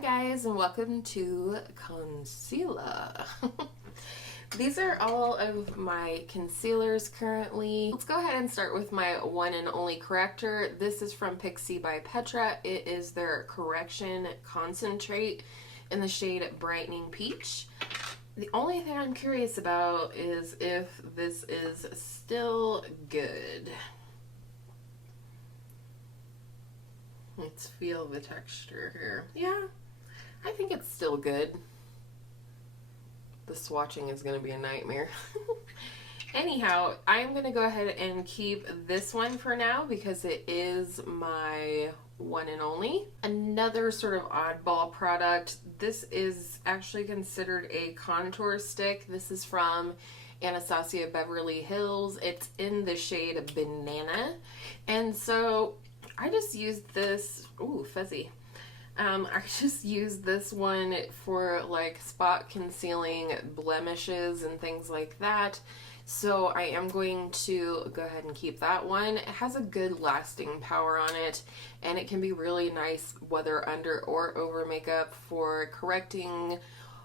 Hi guys, and welcome to concealer. These are all of my concealers currently. Let's go ahead and start with my one and only corrector. This is from Pixie by Petra. It is their correction concentrate in the shade Brightening Peach. The only thing I'm curious about is if this is still good. Let's feel the texture here. Yeah, I think it's still good. The swatching is going to be a nightmare. Anyhow, I'm going to go ahead and keep this one for now because it is my one and only. Another sort of oddball product. This is actually considered a contour stick. This is from Anastacio Beverly Hills. It's in the shade Banana. And so I just used this, ooh, fuzzy. I just used this one for like spot concealing blemishes and things like that. So I am going to go ahead and keep that one. It has a good lasting power on it, and it can be really nice whether under or over makeup for correcting,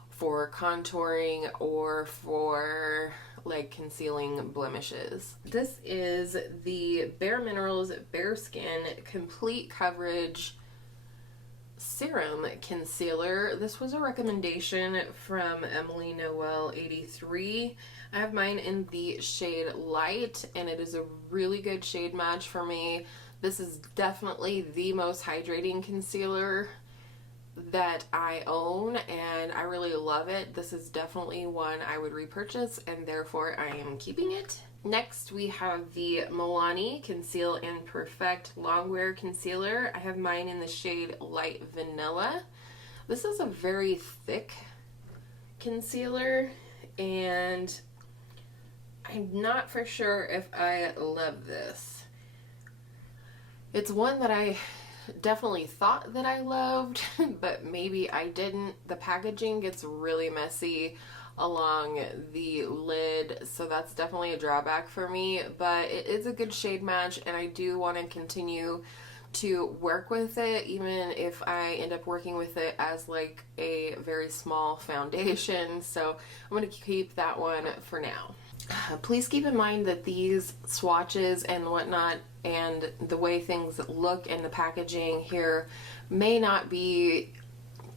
for contouring, or for like concealing blemishes. This is the Bare Minerals Bare Skin Complete Coverage Serum Concealer. This was a recommendation from Emily Noel 83. I have mine in the shade Light, and it is a really good shade match for me. This is definitely the most hydrating concealer that I own, and I really love it. This is definitely one I would repurchase, and therefore I am keeping it. Next, we have the Milani Conceal and Perfect Longwear Concealer. I have mine in the shade Light Vanilla. This is a very thick concealer, and I'm not for sure if I love this. It's one that I definitely thought that I loved, but maybe I didn't. The packaging gets really messy along the lid, so that's definitely a drawback for me, but it is a good shade match, and I do want to continue to work with it, even if I end up working with it as like a very small foundation. So I'm going to keep that one for now. Please keep in mind that these swatches and whatnot and the way things look in the packaging here may not be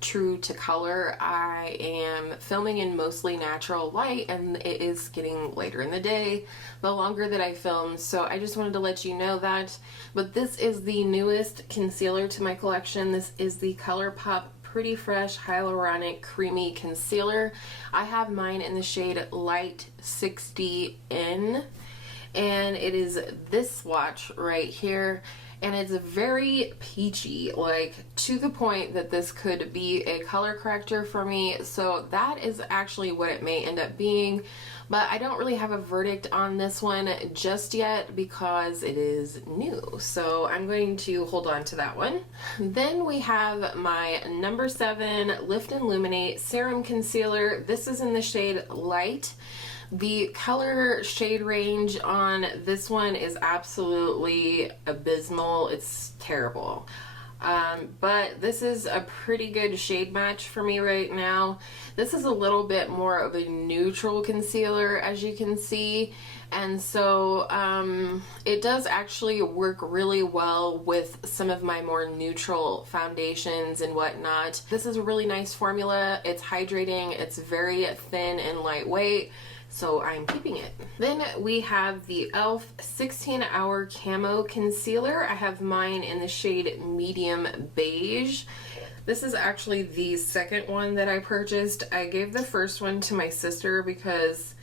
true to color. I am filming in mostly natural light, and it is getting later in the day the longer that I film, so I just wanted to let you know that. But this is the newest concealer to my collection. This is the Colorpop Pretty Fresh Hyaluronic Creamy Concealer. I have mine in the shade Light 60N, and it is this swatch right here, and it's very peachy, like to the point that this could be a color corrector for me. So that is actually what it may end up being, but I don't really have a verdict on this one just yet because it is new, so I'm going to hold on to that one. Then we have my number 7 Lift and Illuminate Serum Concealer. This is in the shade Light. The color shade range on this one is absolutely abysmal. It's terrible. But this is a pretty good shade match for me right now. This is a little bit more of a neutral concealer, as you can see, and so it does actually work really well with some of my more neutral foundations and whatnot. This is a really nice formula. It's hydrating, it's very thin and lightweight, so I'm keeping it. Then we have the e.l.f. 16-Hour Camo Concealer. I have mine in the shade Medium Beige. This is actually the second one that I purchased. I gave the first one to my sister because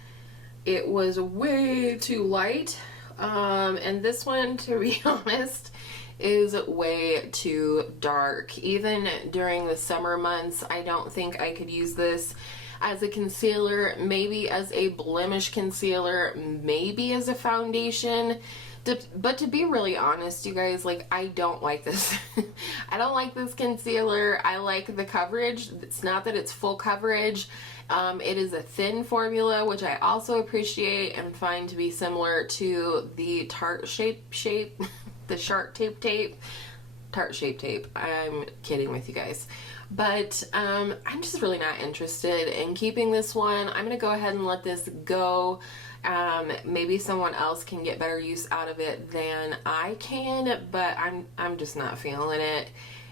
it was way too light. And this one, to be honest, is way too dark. Even during the summer months, I don't think I could use this as a concealer, maybe as a blemish concealer, maybe as a foundation. But to be really honest, you guys, like, I don't like this. I don't like this concealer. I like the coverage. It's not that it's full coverage. It is a thin formula, which I also appreciate and find to be similar to the Tarte Shape, the Shark Tape. Tarte Shape Tape. I'm kidding with you guys. But I'm just really not interested in keeping this one. I'm gonna go ahead and let this go. Maybe someone else can get better use out of it than I can, but I'm just not feeling it.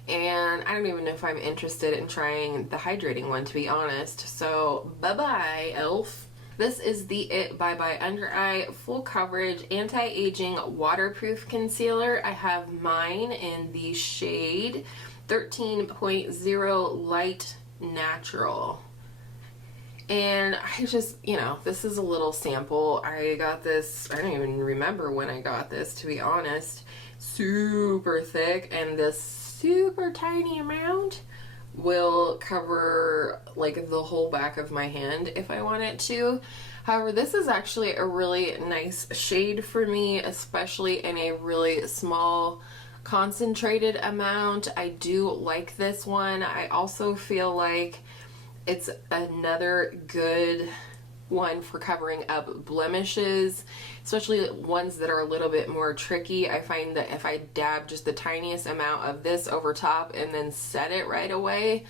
And I don't even know if I'm interested in trying the hydrating one, to be honest. So bye-bye, elf. This is the IT Bye Bye Under Eye Full Coverage Anti-Aging Waterproof Concealer. I have mine in the shade 13.0 Light Natural. And I just, you know, this is a little sample. I got this, I don't even remember when I got this, to be honest. Super thick, and this super tiny amount will cover like the whole back of my hand if I want it to. However, this is actually a really nice shade for me, especially in a really small concentrated amount. I do like this one. I also feel like it's another good one for covering up blemishes, especially ones that are a little bit more tricky. I find that if I dab just the tiniest amount of this over top and then set it right away,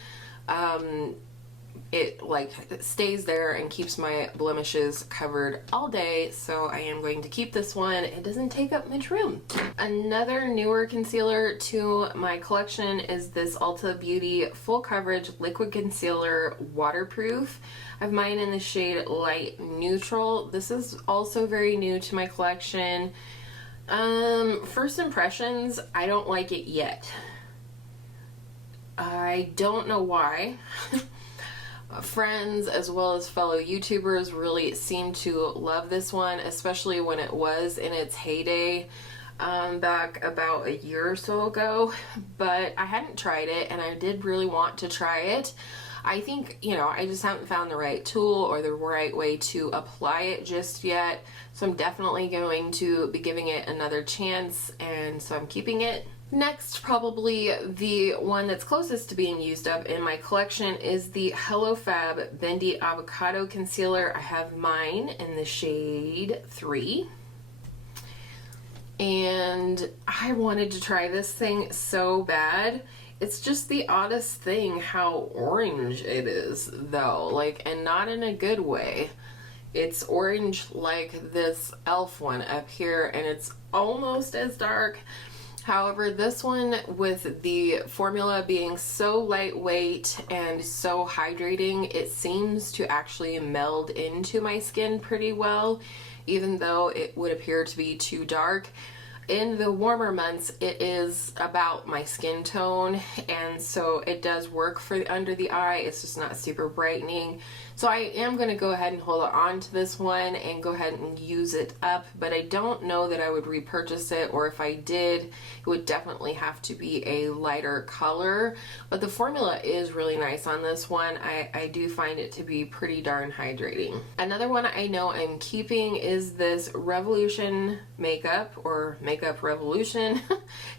it like stays there and keeps my blemishes covered all day. So I am going to keep this one. It doesn't take up much room. Another newer concealer to my collection is this Ulta Beauty Full Coverage Liquid Concealer Waterproof. I have mine in the shade Light Neutral. This is also very new to my collection. First impressions, I don't like it yet. I don't know why. Friends as well as fellow YouTubers really seem to love this one, especially when it was in its heyday back about a year or so ago. But I hadn't tried it, and I did really want to try it. I think, you know, I just haven't found the right tool or the right way to apply it just yet. So I'm definitely going to be giving it another chance, and so I'm keeping it. Next, probably the one that's closest to being used up in my collection is the Hello Fab Bendy Avocado Concealer. I have mine in the shade 3. And I wanted to try this thing so bad. It's just the oddest thing how orange it is, though, like, and not in a good way. It's orange like this e.l.f. one up here, and it's almost as dark. However, this one, with the formula being so lightweight and so hydrating, it seems to actually meld into my skin pretty well, even though it would appear to be too dark. In the warmer months, it is about my skin tone, and so it does work for under the eye. It's just not super brightening. So I am going to go ahead and hold on to this one and go ahead and use it up, but I don't know that I would repurchase it, or if I did, it would definitely have to be a lighter color. But the formula is really nice on this one. I do find it to be pretty darn hydrating. Another one I know I'm keeping is this Revolution Makeup, or Makeup Revolution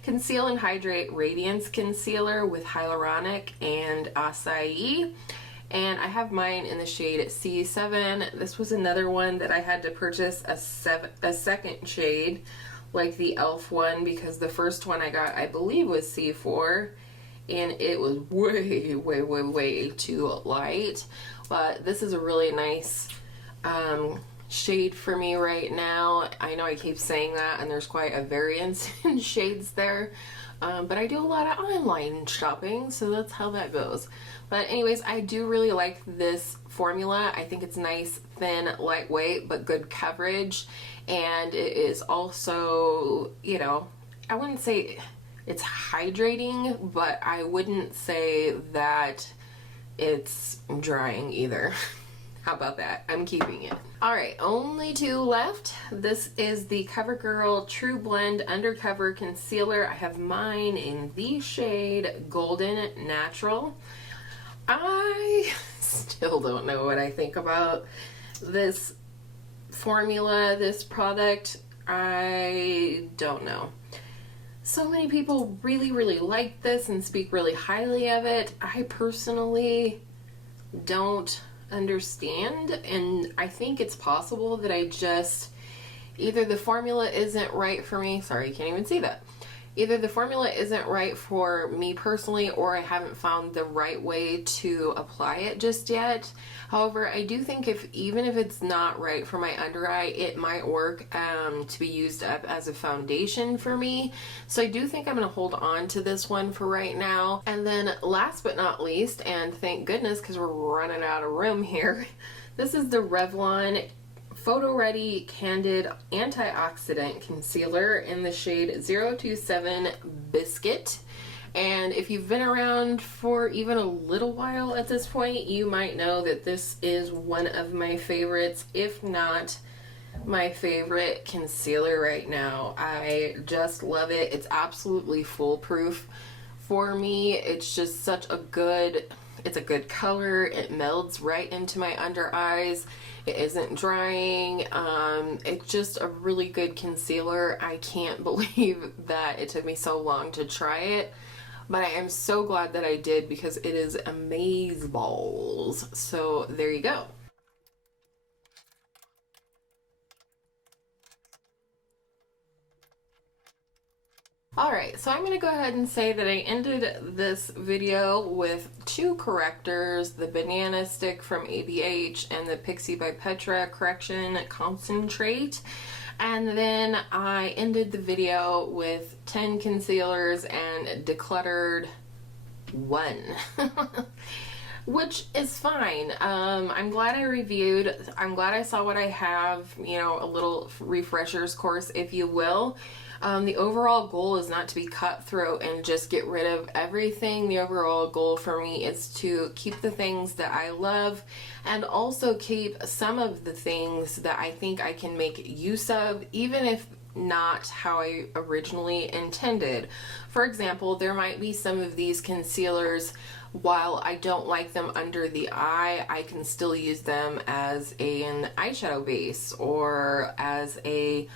Conceal and Hydrate Radiance Concealer with Hyaluronic and Acai. And I have mine in the shade C7. This was another one that I had to purchase a second shade, like the e.l.f. one, because the first one I got, I believe, was C4, and it was way too light. But this is a really nice shade for me right now. I know I keep saying that, and there's quite a variance in shades there. But I do a lot of online shopping, so that's how that goes. But anyways, I do really like this formula. I think it's nice, thin, lightweight, but good coverage. And it is also, you know, I wouldn't say it's hydrating, but I wouldn't say that it's drying either. How about that? I'm keeping it. Alright, only 2 left. This is the CoverGirl True Blend Undercover Concealer. I have mine in the shade Golden Natural. I still don't know what I think about this formula, this product. I don't know. So many people really like this and speak really highly of it. I personally don't understand, and I think it's possible that I just, either the formula isn't right for me, sorry, you can't even see that, either the formula isn't right for me personally, or I haven't found the right way to apply it just yet. However, I do think even if it's not right for my under eye, it might work to be used up as a foundation for me. So I do think I'm going to hold on to this one for right now. And then last but not least, and thank goodness because we're running out of room here, this is the Revlon Photo Ready Candid Antioxidant Concealer in the shade 027 Biscuit. And if you've been around for even a little while at this point, you might know that this is one of my favorites, if not my favorite concealer right now. I just love it. It's absolutely foolproof for me. It's just such a good, it's a good color. It melds right into my under eyes. It isn't drying. It's just a really good concealer. I can't believe that it took me so long to try it, but I am so glad that I did because it is amazeballs. So there you go. Alright, so I'm going to go ahead and say that I ended this video with two correctors, the Banana Stick from ABH and the Pixie by Petra Correction Concentrate. And then I ended the video with 10 concealers and Decluttered 1. Which is fine. I'm glad I reviewed. I'm glad I saw what I have, you know, a little refresher's course, if you will. The overall goal is not to be cutthroat and just get rid of everything. The overall goal for me is to keep the things that I love and also keep some of the things that I think I can make use of, even if not how I originally intended. For example, there might be some of these concealers, while I don't like them under the eye, I can still use them as an eyeshadow base or as a,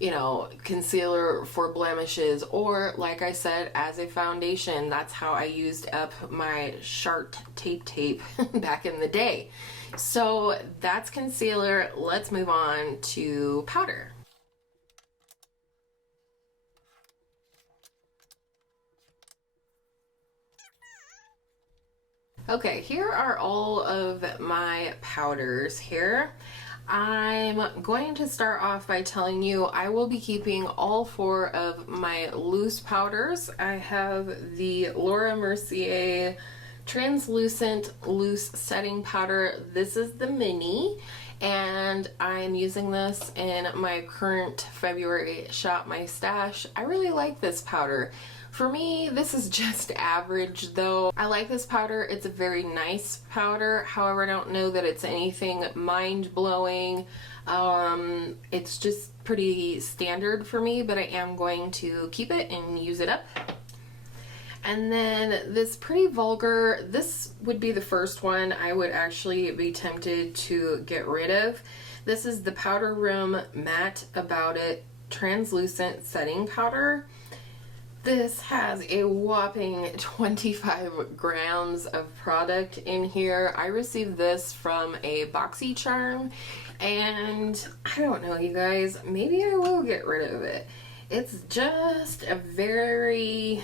you know, concealer for blemishes, or like I said, as a foundation. That's how I used up my Shark tape back in the day. So that's concealer. Let's move on to powder. Okay, here are all of my powders here. I'm going to start off by telling you I will be keeping all 4 of my loose powders. I have the Laura Mercier Translucent Loose Setting Powder. This is the mini, and I'm using this in my current February Shop My Stash. I really like this powder. For me, this is just average though. I like this powder. It's a very nice powder. However, I don't know that it's anything mind-blowing. It's just pretty standard for me, but I am going to keep it and use it up. And then this Pretty Vulgar, this would be the first one I would actually be tempted to get rid of. This is the Powder Room Matte About It Translucent Setting Powder. This has a whopping 25 grams of product in here. I received this from a BoxyCharm, and I don't know, you guys, maybe I will get rid of it. It's just a very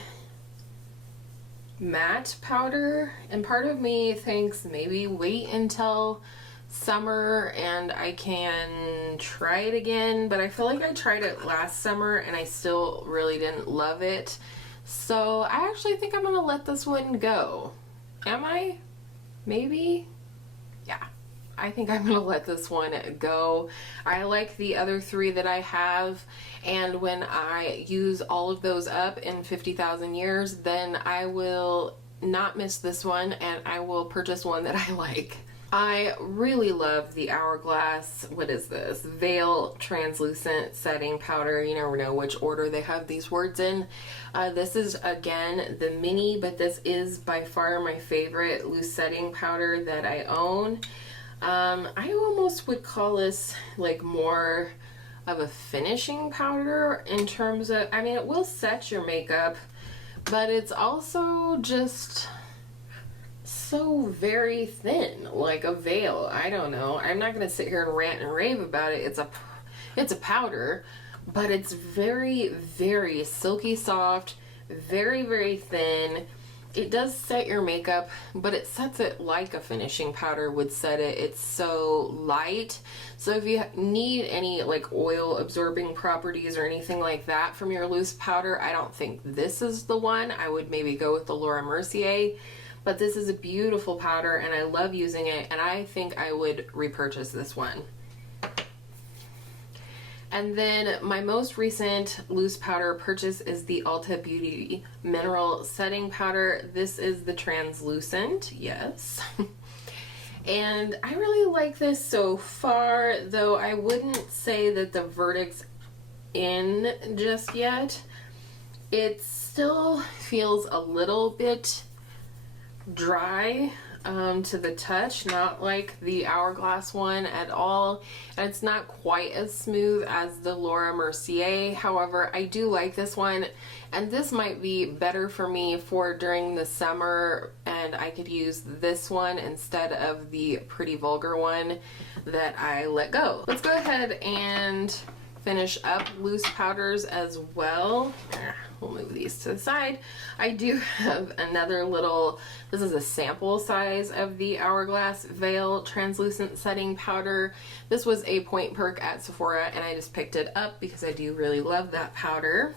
matte powder, and part of me thinks maybe wait until summer and I can try it again, but I feel like I tried it last summer and I still really didn't love it. So I actually think I'm gonna let this one go. Am I? Maybe? Yeah, I think I'm gonna let this one go. I like the other 3 that I have, and when I use all of those up in 50,000 years, then I will not miss this one and I will purchase one that I like. I really love the Hourglass, what is this? Veil Translucent Setting Powder. You never know which order they have these words in. This is, again, the mini, but this is by far my favorite loose setting powder that I own. I almost would call this like more of a finishing powder in terms of, I mean, it will set your makeup, but it's also just so very thin, like a veil. I don't know. I'm not going to sit here and rant and rave about it. It's a powder, but it's very, very silky soft, very, very thin. It does set your makeup, but it sets it like a finishing powder would set it. It's so light. So if you need any like oil absorbing properties or anything like that from your loose powder, I don't think this is the one. I would maybe go with the Laura Mercier, but this is a beautiful powder and I love using it, and I think I would repurchase this one. And then my most recent loose powder purchase is the Ulta Beauty Mineral Setting Powder. This is the translucent, yes. And I really like this so far, though I wouldn't say that the verdict's in just yet. It still feels a little bit dry to the touch, not like the Hourglass one at all, and it's not quite as smooth as the Laura Mercier. However, I do like this one, and this might be better for me for during the summer, and I could use this one instead of the Pretty Vulgar one that I let go. Let's go ahead and finish up loose powders as well. We'll move these to the side. I do have another little, this is a sample size of the Hourglass Veil Translucent Setting Powder. This was a point perk at Sephora and I just picked it up because I do really love that powder.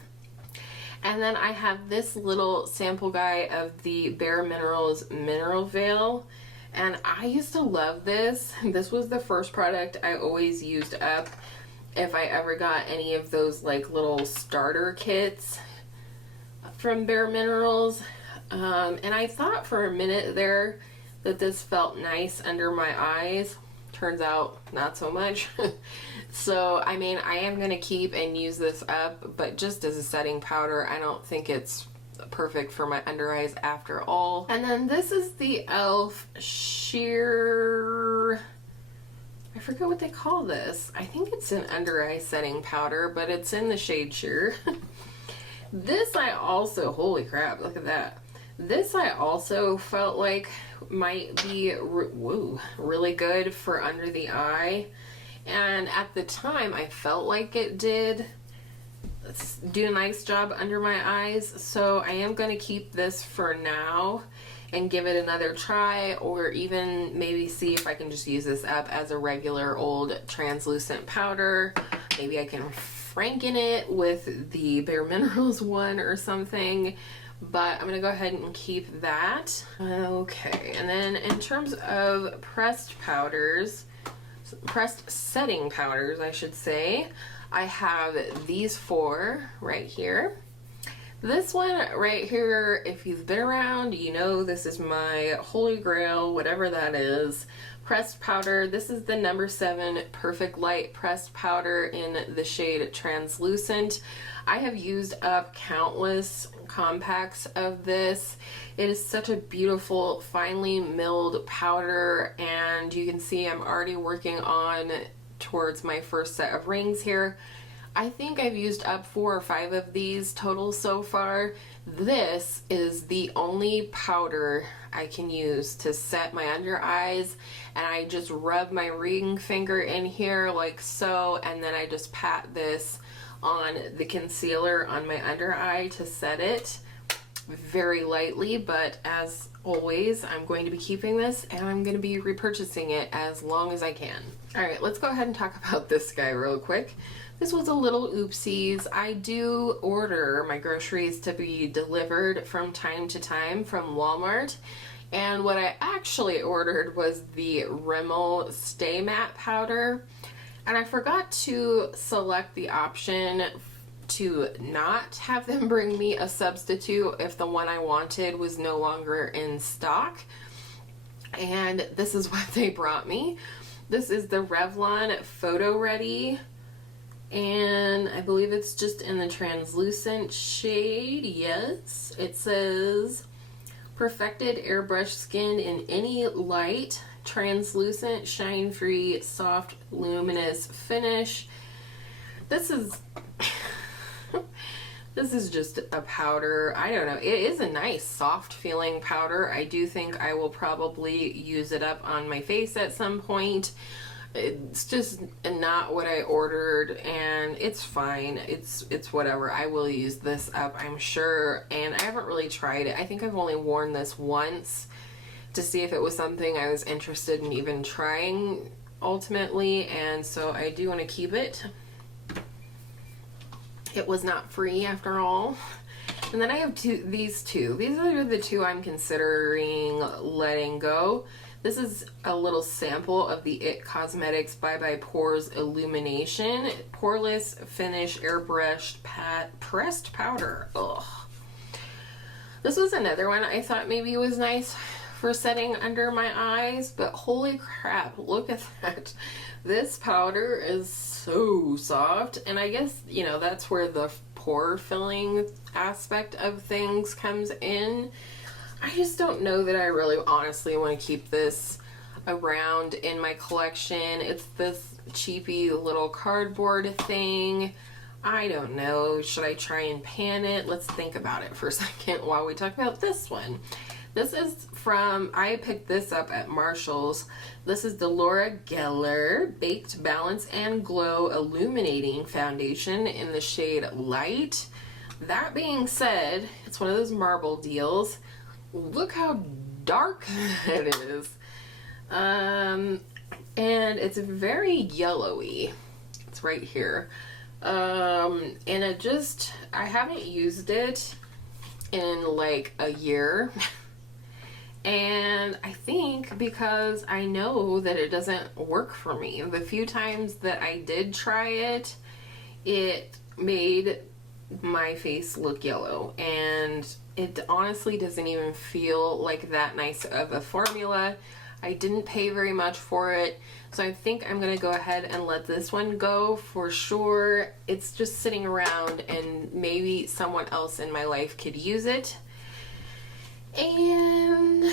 And then I have this little sample guy of the Bare Minerals Mineral Veil. And I used to love this. This was the first product I always used up if I ever got any of those like little starter kits from Bare Minerals, and I thought for a minute there that this felt nice under my eyes. Turns out not so much. So I mean, I am going to keep and use this up, but just as a setting powder, I don't think it's perfect for my under eyes after all. And then this is the e.l.f. Sheer, I forget what they call this. I think it's an under eye setting powder, but it's in the shade Sheer. This I also, holy crap, look at that. This I also felt like might be really good for under the eye. And at the time I felt like it did do a nice job under my eyes. So I am going to keep this for now and give it another try, or even maybe see if I can just use this up as a regular old translucent powder. Maybe I can franken it with the Bare Minerals one or something, but I'm gonna go ahead and keep that. Okay, and then in terms of pressed powders, pressed setting powders I should say, I have these four right here. This one right here, if you've been around, you know this is my holy grail, whatever that is. Pressed powder. This is the number 7 Perfect Light pressed powder in the shade Translucent. I have used up countless compacts of this. It is such a beautiful, finely milled powder, and you can see I'm already working on towards my first set of rings here. I think I've used up 4 or 5 of these total so far. This is the only powder I can use to set my under eyes, and I just rub my ring finger in here like so, and then I just pat this on the concealer on my under eye to set it very lightly. But as always, I'm going to be keeping this and I'm going to be repurchasing it as long as I can. Alright, let's go ahead and talk about this guy real quick. This was a little oopsies. I do order my groceries to be delivered from time to time from Walmart, and what I actually ordered was the Rimmel Stay Matte powder, and I forgot to select the option to not have them bring me a substitute if the one I wanted was no longer in stock, and this is what they brought me. This is the Revlon Photo Ready, and I believe it's just in the translucent shade. Yes, it says perfected airbrush skin in any light, translucent, shine-free, soft, luminous finish. This is this is just a powder. I don't know. It is a nice soft feeling powder. I do think I will probably use it up on my face at some point. It's just not what I ordered, and it's fine. It's whatever. I will use this up, I'm sure, and I haven't really tried it. I think I've only worn this once to see if it was something I was interested in even trying ultimately, and so I do want to keep it. It was not free after all. And then I have these two. These are the two I'm considering letting go. This is a little sample of the IT Cosmetics Bye Bye Pores Illumination Poreless Finish Airbrushed Pressed Powder. Ugh. This was another one I thought maybe was nice for setting under my eyes, but holy crap, look at that. This powder is so soft, and I guess, you know, that's where the pore filling aspect of things comes in. I just don't know that I really honestly want to keep this around in my collection. It's this cheapy little cardboard thing. I don't know. Should I try and pan it? Let's think about it for a second while we talk about this one. This is from, I picked this up at Marshall's. This is the LOREAL Baked Balance and Glow Illuminating Foundation in the shade Light. That being said, it's one of those marble deals. Look how dark it is. And it's very yellowy. It's right here. And I haven't used it in like a year. And I think because I know that it doesn't work for me. The few times that I did try it, it made my face look yellow, and it honestly doesn't even feel like that nice of a formula. I didn't pay very much for it, so I think I'm gonna go ahead and let this one go for sure. It's just sitting around, and maybe someone else in my life could use it. And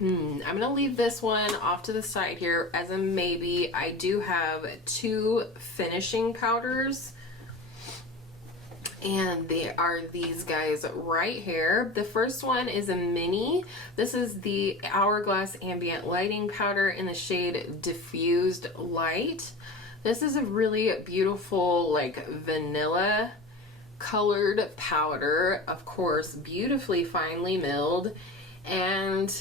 I'm gonna leave this one off to the side here as a maybe. I do have two finishing powders, and they are these guys right here. The first one is a mini. This is the Hourglass Ambient Lighting Powder in the shade Diffused Light. This is a really beautiful, like, vanilla colored powder, of course, beautifully finely milled. And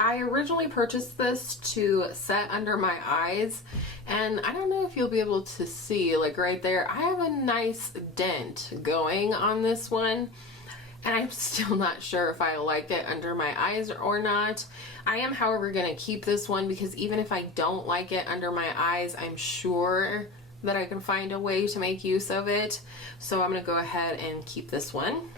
I originally purchased this to set under my eyes, and I don't know if you'll be able to see, like right there, I have a nice dent going on this one, and I'm still not sure if I like it under my eyes or not. I am, however, going to keep this one because even if I don't like it under my eyes, I'm sure that I can find a way to make use of it. So I'm going to go ahead and keep this one.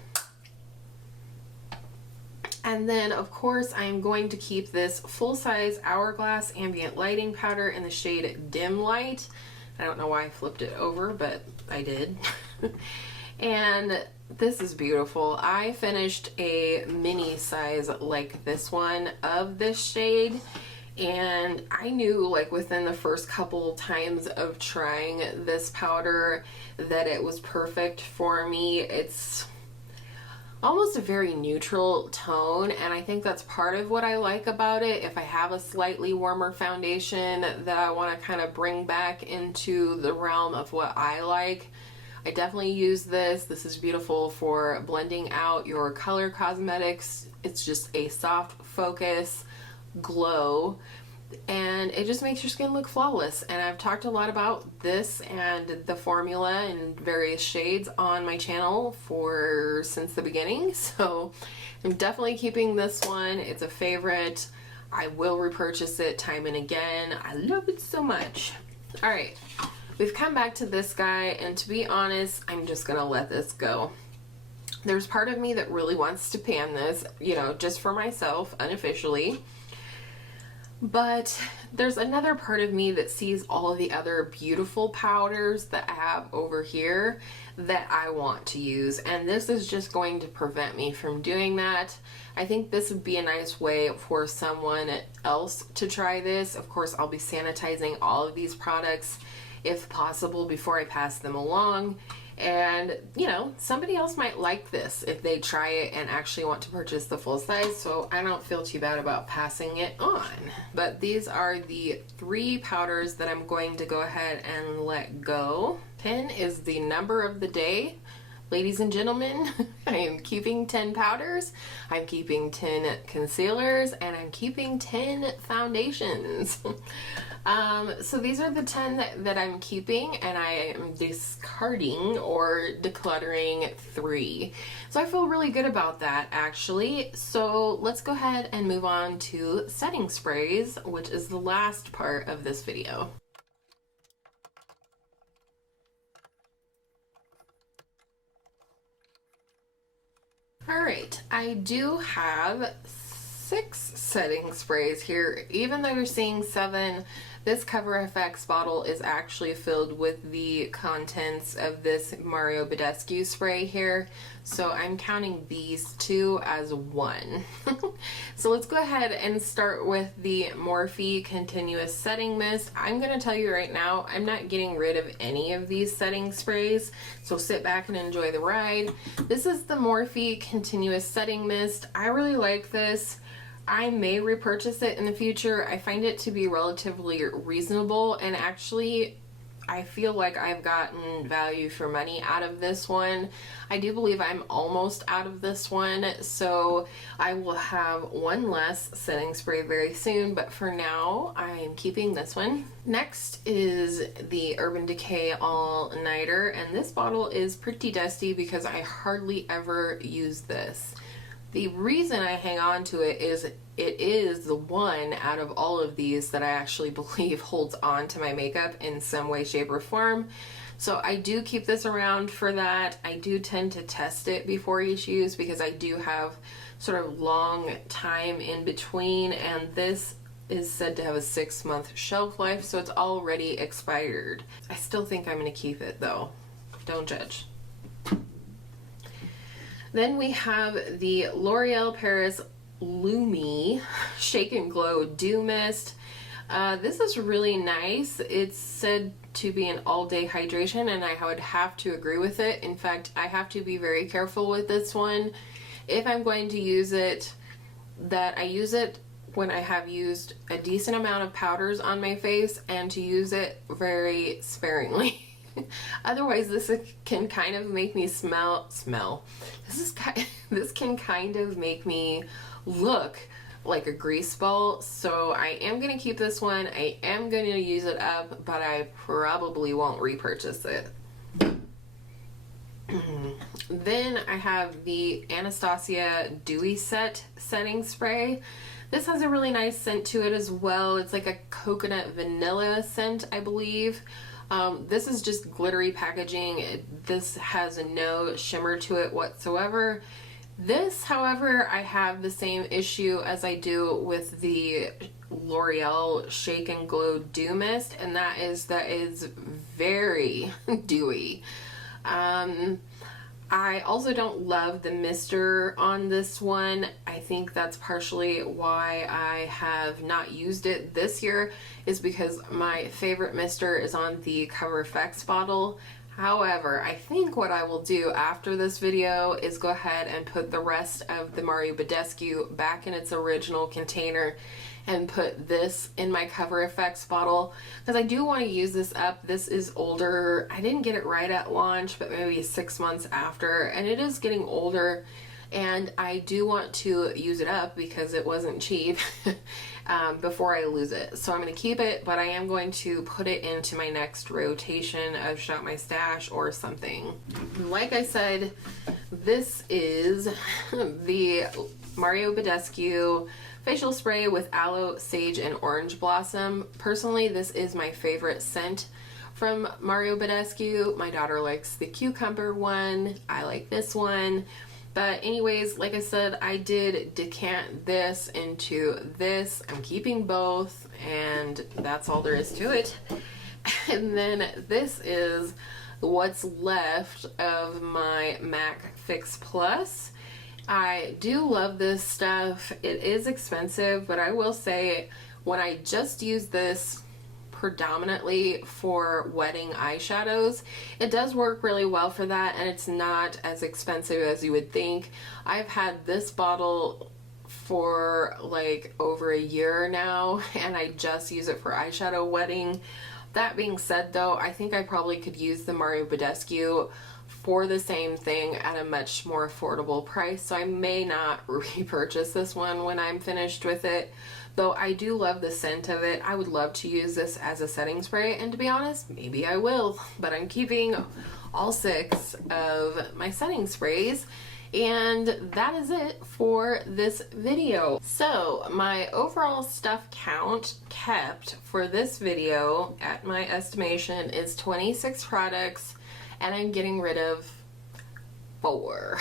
And then, of course, I'm going to keep this full-size Hourglass Ambient Lighting Powder in the shade Dim Light. I don't know why I flipped it over, but I did. And this is beautiful. I finished a mini size like this one of this shade, and I knew, like, within the first couple times of trying this powder that it was perfect for me. It's almost a very neutral tone, and I think that's part of what I like about it. If I have a slightly warmer foundation that I want to kind of bring back into the realm of what I like, I definitely use this. This is beautiful for blending out your color cosmetics. It's just a soft focus glow, and it just makes your skin look flawless. And I've talked a lot about this and the formula in various shades on my channel since the beginning, so I'm definitely keeping this one. It's a favorite. I will repurchase it time and again. I love it so much. All right, we've come back to this guy, and to be honest, I'm just gonna let this go. There's part of me that really wants to pan this, you know, just for myself, unofficially. But there's another part of me that sees all of the other beautiful powders that I have over here that I want to use, and this is just going to prevent me from doing that. I think this would be a nice way for someone else to try this. Of course, I'll be sanitizing all of these products if possible before I pass them along. And, you know, somebody else might like this if they try it and actually want to purchase the full size, so I don't feel too bad about passing it on. But these are the 3 powders that I'm going to go ahead and let go. 10 is the number of the day. Ladies and gentlemen, I am keeping 10 powders, I'm keeping 10 concealers, and I'm keeping 10 foundations. So these are the 10 that I'm keeping, and I am discarding or decluttering 3. So I feel really good about that, actually. So let's go ahead and move on to setting sprays, which is the last part of this video. Alright, I do have 6 setting sprays here. Even though you're seeing 7, this Cover FX bottle is actually filled with the contents of this Mario Badescu spray here. So I'm counting these 2 as 1. So let's go ahead and start with the Morphe Continuous Setting Mist. I'm going to tell you right now, I'm not getting rid of any of these setting sprays. So sit back and enjoy the ride. This is the Morphe Continuous Setting Mist. I really like this. I may repurchase it in the future. I find it to be relatively reasonable, and actually I feel like I've gotten value for money out of this one. I do believe I'm almost out of this one, so I will have one less setting spray very soon, but for now I'm keeping this one. Next is the Urban Decay All Nighter, and this bottle is pretty dusty because I hardly ever use this. The reason I hang on to it is the one out of all of these that I actually believe holds on to my makeup in some way, shape, or form. So I do keep this around for that. I do tend to test it before each use because I do have sort of long time in between, and this is said to have a 6-month shelf life, so it's already expired. I still think I'm going to keep it though. Don't judge. Then we have the L'Oreal Paris Lumi Shake and Glow Dew Mist. This is really nice. It's said to be an all-day hydration, and I would have to agree with it. In fact, I have to be very careful with this one. If I'm going to use it, that I use it when I have used a decent amount of powders on my face, and to use it very sparingly. Otherwise, this can kind of make me this can kind of make me look like a grease ball. So I am going to keep this one. I am going to use it up, but I probably won't repurchase it. Then I have the Anastasia Dewy Set Setting Spray. This has a really nice scent to it as well. It's like a coconut vanilla scent, I believe. This is just glittery packaging. This has no shimmer to it whatsoever. This, however, I have the same issue as I do with the L'Oreal Shake and Glow Dew Mist, and that is very dewy. I also don't love the mister on this one. I think that's partially why I have not used it this year, is because my favorite mister is on the Cover FX bottle. However, I think what I will do after this video is go ahead and put the rest of the Mario Badescu back in its original container and put this in my Cover FX bottle, because I do want to use this up. This is older. I didn't get it right at launch, but maybe 6 months after, and it is getting older, and I do want to use it up because it wasn't cheap before I lose it. So I'm going to keep it, but I am going to put it into my next rotation of Shop My Stash or something. Like I said, this is the Mario Badescu facial spray with aloe, sage, and orange blossom. Personally, this is my favorite scent from Mario Badescu. My daughter likes the cucumber one. I like this one. But anyways, like I said, I did decant this into this. I'm keeping both, and that's all there is to it. And then this is what's left of my MAC Fix Plus. I do love this stuff. It is expensive, but I will say when I just used this predominantly for wedding eyeshadows. It does work really well for that, and it's not as expensive as you would think. I've had this bottle for like over a year now, and I just use it for eyeshadow wedding. That being said though, I think I probably could use the Mario Badescu for the same thing at a much more affordable price, so I may not repurchase this one when I'm finished with it. Though I do love the scent of it. I would love to use this as a setting spray, and to be honest, maybe I will, but I'm keeping all 6 of my setting sprays. And that is it for this video. So my overall stuff count kept for this video, at my estimation, is 26 products, and I'm getting rid of 4.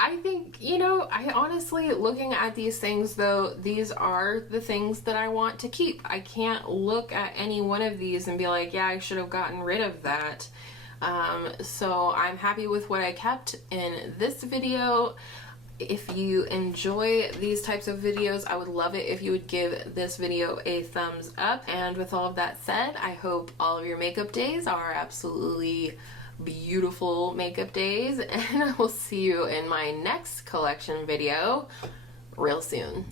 I think, you know, I honestly, looking at these things though, these are the things that I want to keep. I can't look at any one of these and be like, yeah, I should have gotten rid of that. So I'm happy with what I kept in this video. If you enjoy these types of videos, I would love it if you would give this video a thumbs up. And with all of that said, I hope all of your makeup days are absolutely beautiful makeup days, and I will see you in my next collection video real soon.